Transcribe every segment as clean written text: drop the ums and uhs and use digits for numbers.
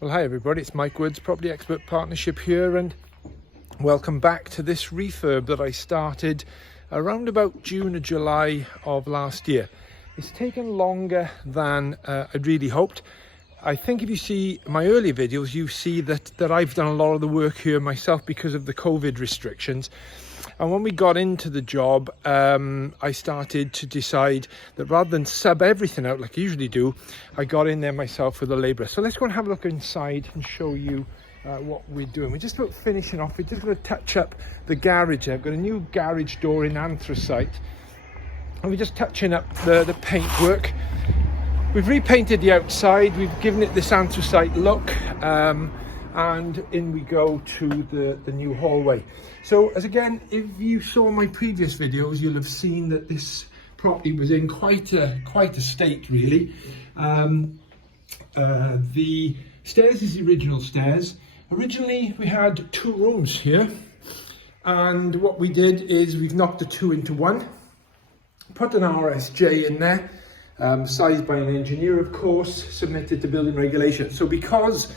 Well, hi everybody, it's Mike Woods, Property Expert Partnership here, and welcome back to this refurb that I started around about June or July of last year. It's taken longer than I'd really hoped. I think if you see my earlier videos, you see that I've done a lot of the work here myself because of the COVID restrictions. And when we got into the job, I started to decide that rather than sub everything out like I usually do, I got in there myself with a labourer. So let's go and have a look inside and show you what we're doing. We're just about finishing off. We're just going to touch up the garage. I've got a new garage door in anthracite. And we're just touching up the paintwork. We've repainted the outside. We've given it this anthracite look. And in we go to the new hallway. So as again, if you saw my previous videos, you'll have seen that this property was in quite a state really. The stairs is the original stairs. Originally we had two rooms here, and what we did is we've knocked the two into one, put an RSJ in there, sized by an engineer of course, submitted to building regulations. So because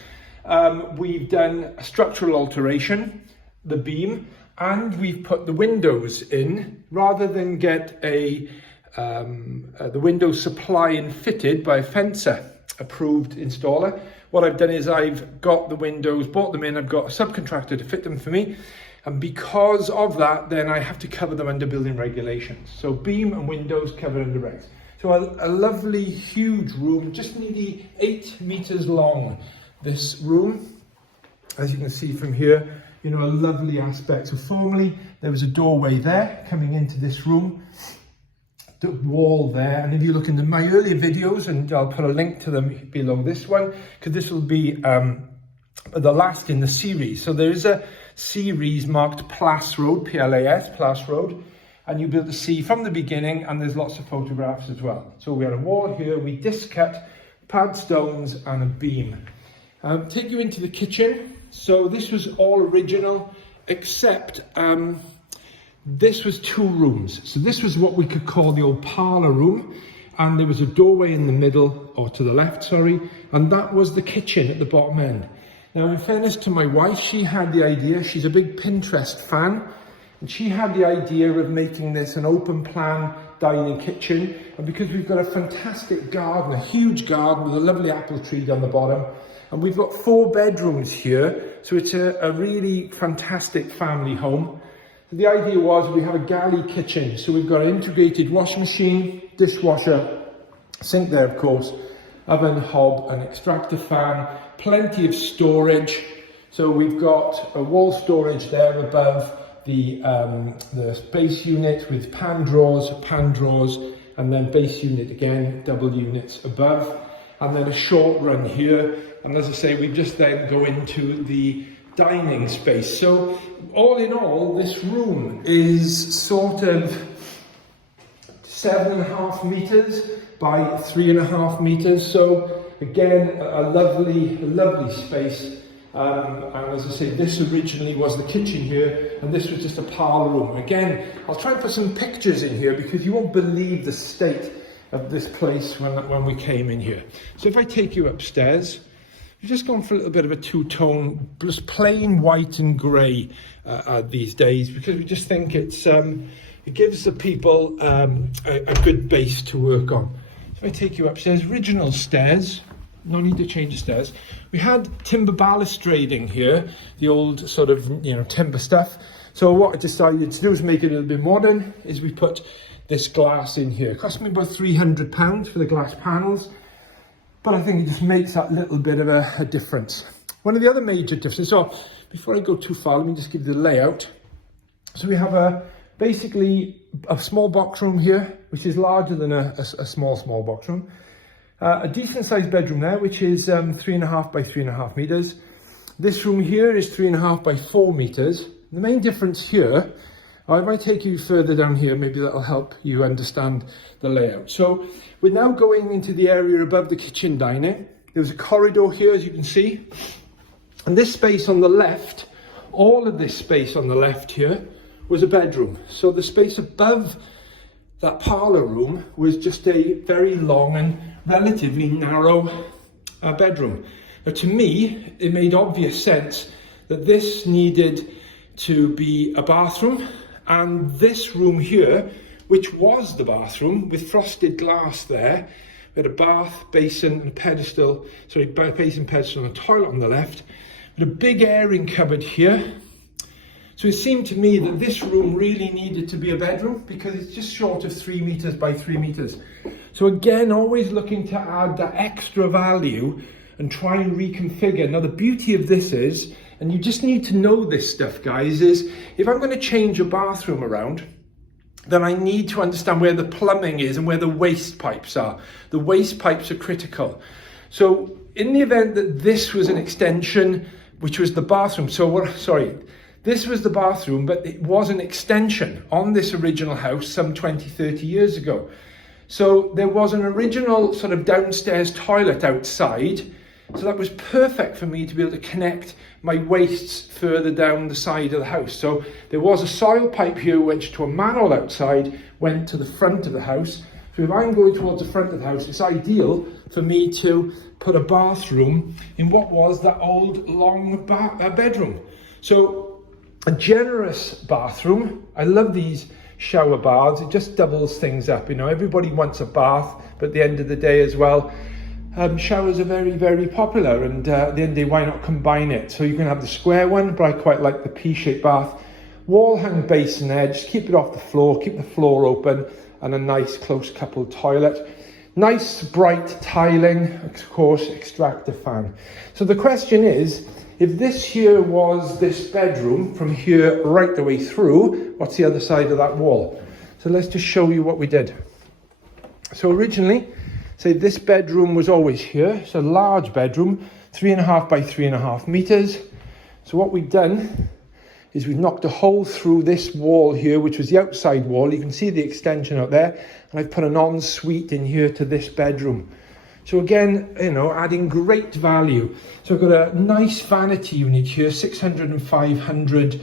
we've done a structural alteration, the beam, and we've put the windows in, rather than get the window supply and fitted by a fencer approved installer. What I've done is I've got the windows, bought them in, I've got a subcontractor to fit them for me, and because of that then I have to cover them under building regulations. So beam and windows covered under regs. So a lovely huge room, just nearly 8 meters long. This room, as you can see from here, you know, a lovely aspect. So formerly there was a doorway there coming into this room, the wall there, and if you look into my earlier videos, and I'll put a link to them below this one, because this will be the last in the series. So there is a series marked Plas Road, P-L-A-S, Plas Road, and you'll be able to see from the beginning, and there's lots of photographs as well. So we had a wall here, we disc cut, pad stones and a beam. Take you into the kitchen. So this was all original, except this was two rooms. So this was what we could call the old parlour room, and there was a doorway in the middle, or to the left, sorry, and that was the kitchen at the bottom end. Now, in fairness to my wife, she had the idea, she's a big Pinterest fan, and she had the idea of making this an open plan dining kitchen. And because we've got a fantastic garden, a huge garden with a lovely apple tree down the bottom, and we've got 4 bedrooms here, so it's a really fantastic family home. So the idea was we have a galley kitchen, so we've got an integrated washing machine, dishwasher, sink there of course, oven, hob, an extractor fan, plenty of storage. So we've got a wall storage there above the space unit with pan drawers, and then base unit again, double units above, and then a short run here. And as I say, we just then go into the dining space. So all in all, this room is sort of 7.5 meters by 3.5 meters. So again, a lovely space. And as I say, this originally was the kitchen here, and this was just a parlour room. Again, I'll try and put some pictures in here because you won't believe the state of this place when we came in here. So if I take you upstairs, we've just gone for a little bit of a two-tone, just plain white and grey these days, because we just think it gives the people a good base to work on. So if I take you upstairs, original stairs, no need to change the stairs. We had timber balustrading here, the old sort of, you know, timber stuff. So what I decided to do is make it a little bit modern, is we put this glass in here. It cost me about £300 for the glass panels, but I think it just makes that little bit of a difference. One of the other major differences, so before I go too far, let me just give you the layout. So we have basically a small box room here, which is larger than a small box room. A decent sized bedroom there, which is 3.5 by 3.5 meters. This room here is 3.5 by 4 meters. The main difference here, I might take you further down here, maybe that'll help you understand the layout. So we're now going into the area above the kitchen dining. There's a corridor here, as you can see. And this space on the left, all of this space on the left here, was a bedroom. So the space above that parlour room was just a very long and relatively narrow bedroom. Now to me, it made obvious sense that this needed to be a bathroom, and this room here, which was the bathroom with frosted glass there, we had a bath, basin and pedestal, basin, pedestal and a toilet on the left, with a big airing cupboard here. So it seemed to me that this room really needed to be a bedroom because it's just short of 3 meters by 3 meters. So again, always looking to add that extra value and try and reconfigure. Now the beauty of this is, and you just need to know this stuff, guys, is if I'm going to change a bathroom around, then I need to understand where the plumbing is and where the waste pipes are. The waste pipes are critical. So in the event that this was an extension, which was the bathroom, this was the bathroom, but it was an extension on this original house some 20, 30 years ago. So there was an original sort of downstairs toilet outside. So that was perfect for me to be able to connect my wastes further down the side of the house. So there was a soil pipe here which to a manhole outside went to the front of the house. So if I'm going towards the front of the house, it's ideal for me to put a bathroom in what was that old long bedroom. So a generous bathroom. I love these shower baths. It just doubles things up. You know, everybody wants a bath, but at the end of the day as well, showers are very, very popular, and at the end of the day, why not combine it? So you can have the square one, but I quite like the P-shaped bath. Wall hung basin edge, keep it off the floor, keep the floor open, and a nice close coupled toilet. Nice bright tiling, of course, extractor fan. So the question is, if this here was this bedroom from here right the way through, what's the other side of that wall? So let's just show you what we did. So originally, say this bedroom was always here. It's a large bedroom, 3.5 by 3.5 meters. So what we've done is we've knocked a hole through this wall here, which was the outside wall. You can see the extension out there. And I've put an ensuite in here to this bedroom. So again, you know, adding great value. So I've got a nice vanity unit here, 600 and 500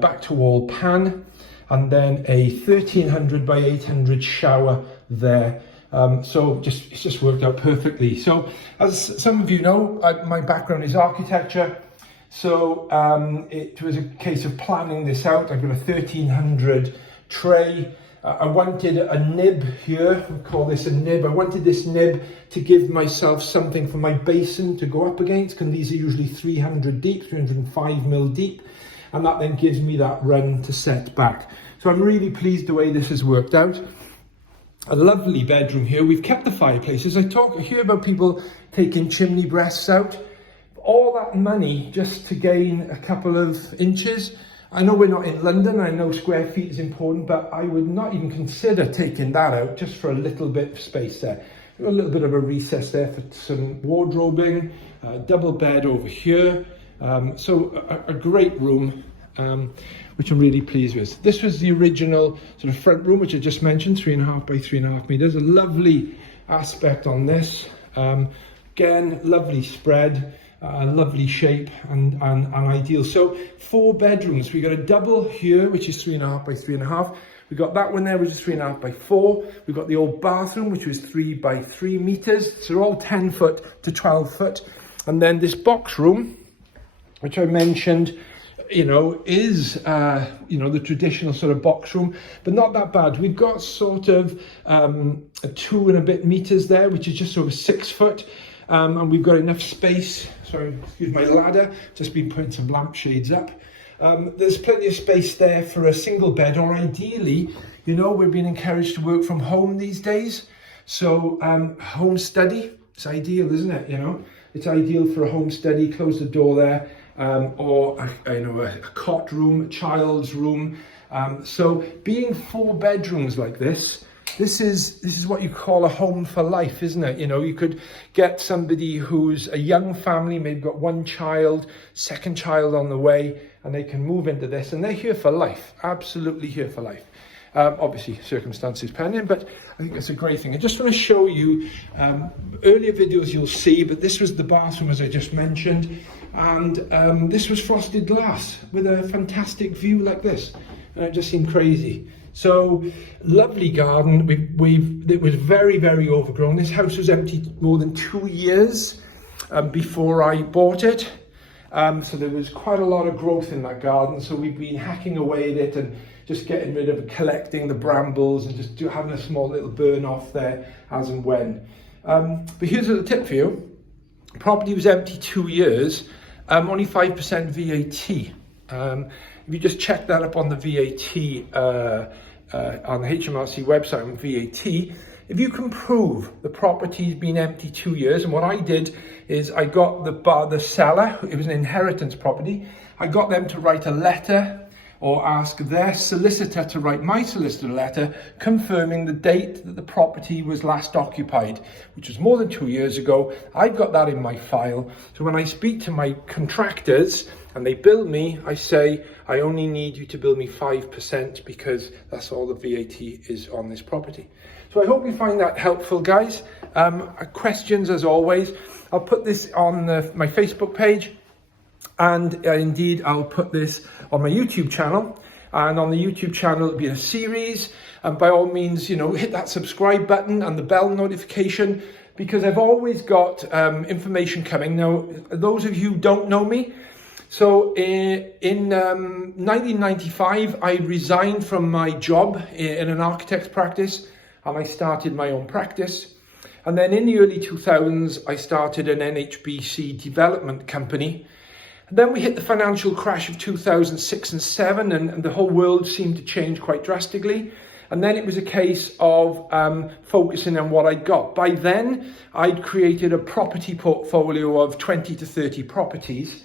back to wall pan, and then a 1300 by 800 shower there. So it's just worked out perfectly. So as some of you know, my background is architecture. So it was a case of planning this out. I've got a 1300 tray. I wanted a nib here, we call this a nib. I wanted this nib to give myself something for my basin to go up against, because these are usually 300 deep, 305 mil deep. And that then gives me that run to set back. So I'm really pleased the way this has worked out. A lovely bedroom here. We've kept the fireplaces. I hear about people taking chimney breasts out. All that money just to gain a couple of inches. I know we're not in London. I know square feet is important, but I would not even consider taking that out just for a little bit of space there. A little bit of a recess there for some wardrobing. Double bed over here. So a great room. Which I'm really pleased with. This was the original sort of front room, which I just mentioned, 3.5 by 3.5 meters. A lovely aspect on this. Again, lovely spread, lovely shape and ideal. So 4 bedrooms. We got a double here, which is 3.5 by 3.5. We got that one there, which is 3.5 by 4. We got the old bathroom, which was 3 by 3 meters. So they're all 10 foot to 12 foot. And then this box room, which I mentioned, you know, is, the traditional sort of box room, but not that bad. We've got sort of a 2 and a bit meters there, which is just over 6 foot. And we've got enough space, sorry, excuse my ladder, just been putting some lampshades up. There's plenty of space there for a single bed, or ideally, you know, we're being encouraged to work from home these days. So home study, it's ideal, isn't it? You know, it's ideal for a home study, close the door there. Or a cot room, a child's room. So being 4 bedrooms like this is what you call a home for life, isn't it? You know, you could get somebody who's a young family, maybe got 1 child, 2nd child on the way, and they can move into this, and they're here for life, absolutely here for life. Obviously, circumstances pending, but I think it's a great thing. I just want to show you, earlier videos you'll see, but this was the bathroom, as I just mentioned, and this was frosted glass with a fantastic view like this, and it just seemed crazy. So, lovely garden. It was very, very overgrown. This house was empty more than 2 years. before I bought it. So there was quite a lot of growth in that garden. So we've been hacking away at it and just getting rid of collecting the brambles and just having a small little burn off there as and when. But here's a little tip for you. The property was empty 2 years, only 5% VAT. If you just check that up on the VAT, on the HMRC website on VAT, if you can prove the property's been empty 2 years, and what I did is I got the seller, it was an inheritance property, I got them to write a letter or ask their solicitor to write my solicitor a letter confirming the date that the property was last occupied, which was more than 2 years ago. I've got that in my file. So when I speak to my contractors and they bill me, I say, I only need you to bill me 5% because that's all the VAT is on this property. So I hope you find that helpful, guys. Questions, as always, I'll put this on my Facebook page. And indeed, I'll put this on my YouTube channel. And on the YouTube channel, it'll be a series. And by all means, hit that subscribe button and the bell notification, because I've always got information coming. Now, those of you who don't know me, so in 1995, I resigned from my job in an architect's practice, and I started my own practice. And then in the early 2000s, I started an NHBC development company. And then we hit the financial crash of 2006 and 7, and the whole world seemed to change quite drastically. And then it was a case of focusing on what I'd got. By then, I'd created a property portfolio of 20 to 30 properties.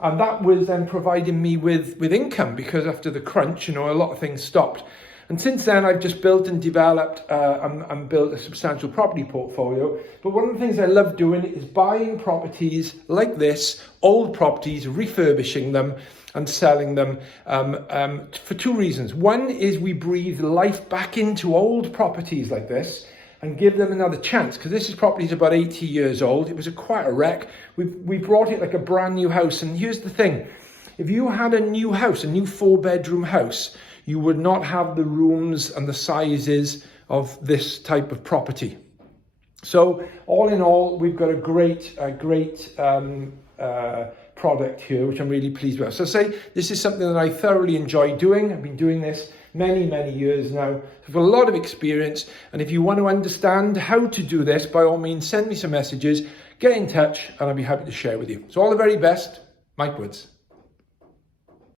And that was then providing me with income, because after the crunch, a lot of things stopped. And since then, I've just built and developed and built a substantial property portfolio. But one of the things I love doing is buying properties like this, old properties, refurbishing them and selling them for two reasons. One is we breathe life back into old properties like this and give them another chance, because this property is about 80 years old. It was quite a wreck. We brought it like a brand new house. And here's the thing. If you had a new house, a new 4-bedroom house, you would not have the rooms and the sizes of this type of property. So all in all, we've got a great product here, which I'm really pleased with. So this is something that I thoroughly enjoy doing. I've been doing this many, many years now. I've got a lot of experience. And if you want to understand how to do this, by all means, send me some messages, get in touch, and I'll be happy to share with you. So all the very best, Mike Woods.